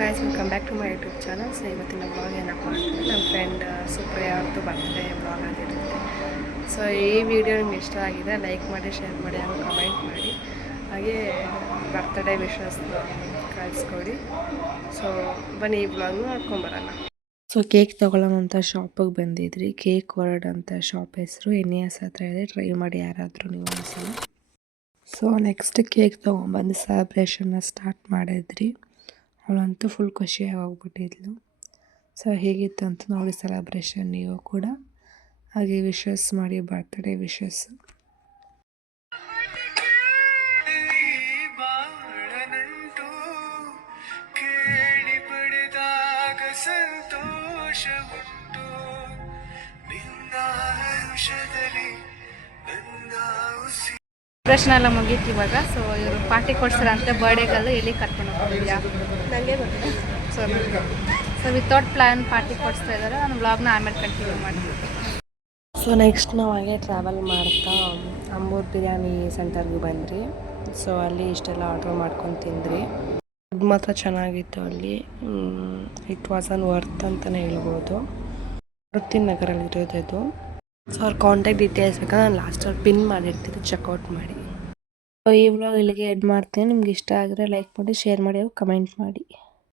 Guys, welcome back to my YouTube channel. So ಇವತ್ತಿನ vlog ಏನಪ್ಪ ಅಂದರೆ ನಮ್ಮ ಫ್ರೆಂಡ್ ಸುಪ್ರಿಯಾ ಅವ್ರದ್ದು ಬರ್ತ್ಡೇ ವ್ಲಾಗ್ ಆಗಿರುತ್ತೆ. ಸೊ ಈ ವಿಡಿಯೋ ನಿಮ್ಗೆ ಇಷ್ಟ ಆಗಿದೆ ಲೈಕ್ ಮಾಡಿ, ಶೇರ್ ಮಾಡಿ, ಹಾಗೂ ಕಮೆಂಟ್ ಮಾಡಿ. ಹಾಗೆ ಬರ್ತ್ಡೇ ವಿಶಸ್ ಕಳಿಸ್ಕೊಡಿ. ಸೊ ಬನ್ನಿ ಈ ವ್ಲಾಗ್ನ ನೋಡ್ಕೊಂಬರೋಣ. ಸೊ ಕೇಕ್ ತೊಗೊಳ್ಳೋಣ ಅಂತ ಶಾಪಿಗೆ ಬಂದಿದ್ರಿ. ಕೇಕ್ ವರ್ಲ್ಡ್ ಅಂತ ಶಾಪ್ ಹೆಸರು NES ಹತ್ರ ಇದೆ. ಟ್ರೈ ಮಾಡಿ ಯಾರಾದರೂ ನೀವು ಒಂದ್ಸಲ. ಸೊ ನೆಕ್ಸ್ಟ್ ಕೇಕ್ ತೊಗೊಂಬಂದು ಸೆಲೆಬ್ರೇಷನ್ನ ಸ್ಟಾರ್ಟ್ ಮಾಡಿದ್ರಿ. ಅವಳಂತೂ ಫುಲ್ ಖುಷಿಯಾಗಿ ಹೋಗ್ಬಿಟ್ಟಿದ್ಲು. ಸೊ ಹೇಗಿತ್ತು ಅಂತ ನೋಡಿ ಸೆಲೆಬ್ರೇಷನ್ ನೀವು ಕೂಡ. ಹಾಗೆ ವಿಶಸ್ ಮಾಡಿ, ಬರ್ತ್ಡೇ ವಿಶಸ್. ಪ್ರಶ್ನೆ ಎಲ್ಲ ಮುಗೀತು ಇವಾಗ. ಸೊ ಇವರು ಪಾರ್ಟಿ ಕೊಡ್ಸಿರಂತೆ ಬರ್ಡೇಗಲ್ಲೂ ಎಲ್ಲಿ ಕರ್ಕೊಂಡು ಹೋಗ್ತಿದ್ಯಾ ನನಗೆ ಸೊ ವಿತೌಟ್ ಪ್ಲ್ಯಾನ್ ಪಾರ್ಟಿ ಕೊಡಿಸ್ತಾ ಇದ್ದಾರೆ. ನಾನು ವ್ಲಾಗ್ನ ಆಮೇಲೆ ಕಂಟಿನ್ಯೂ ಮಾಡ್ತೀನಿ. ಸೊ ನೆಕ್ಸ್ಟ್ ನಾವು ಹಾಗೆ ಟ್ರಾವೆಲ್ ಮಾಡ್ತಾ ಅಂಬೂರ್ ಬಿರಿಯಾನಿ ಸೆಂಟರ್ಗೆ ಬಂದ್ರಿ. ಸೊ ಅಲ್ಲಿ ಇಷ್ಟೆಲ್ಲ ಆರ್ಡ್ರ್ ಮಾಡ್ಕೊಂಡು ತಿಂದ್ರಿ. ಫುಡ್ ಮಾತ್ರ ಚೆನ್ನಾಗಿತ್ತು ಅಲ್ಲಿ. ಇಟ್ ವಾಸ್ ಅನ್ ವರ್ತ್ ಅಂತಲೇ ಹೇಳ್ಬೋದು. ವೃತ್ತಿನ ನಗರಲ್ಲಿ ಇರೋದು. ಸೊ ಅವ್ರ ಕಾಂಟ್ಯಾಕ್ಟ್ ಡೀಟೇಲ್ಸ್ ಬೇಕಾದ್ರೆ ನಾನು ಲಾಸ್ಟಲ್ಲಿ ಪಿನ್ ಮಾಡಿರ್ತೀನಿ, ಚೆಕ್ಔಟ್ ಮಾಡಿ. ಸೊ ಈ ವ್ಲಾಗ್ ಇಲ್ಲಿಗೆ ಎಡ್ ಮಾಡ್ತೀನಿ. ನಿಮ್ಗೆ ಇಷ್ಟ ಆದರೆ ಲೈಕ್ ಮಾಡಿ, ಶೇರ್ ಮಾಡಿ, ಕಮೆಂಟ್ ಮಾಡಿ.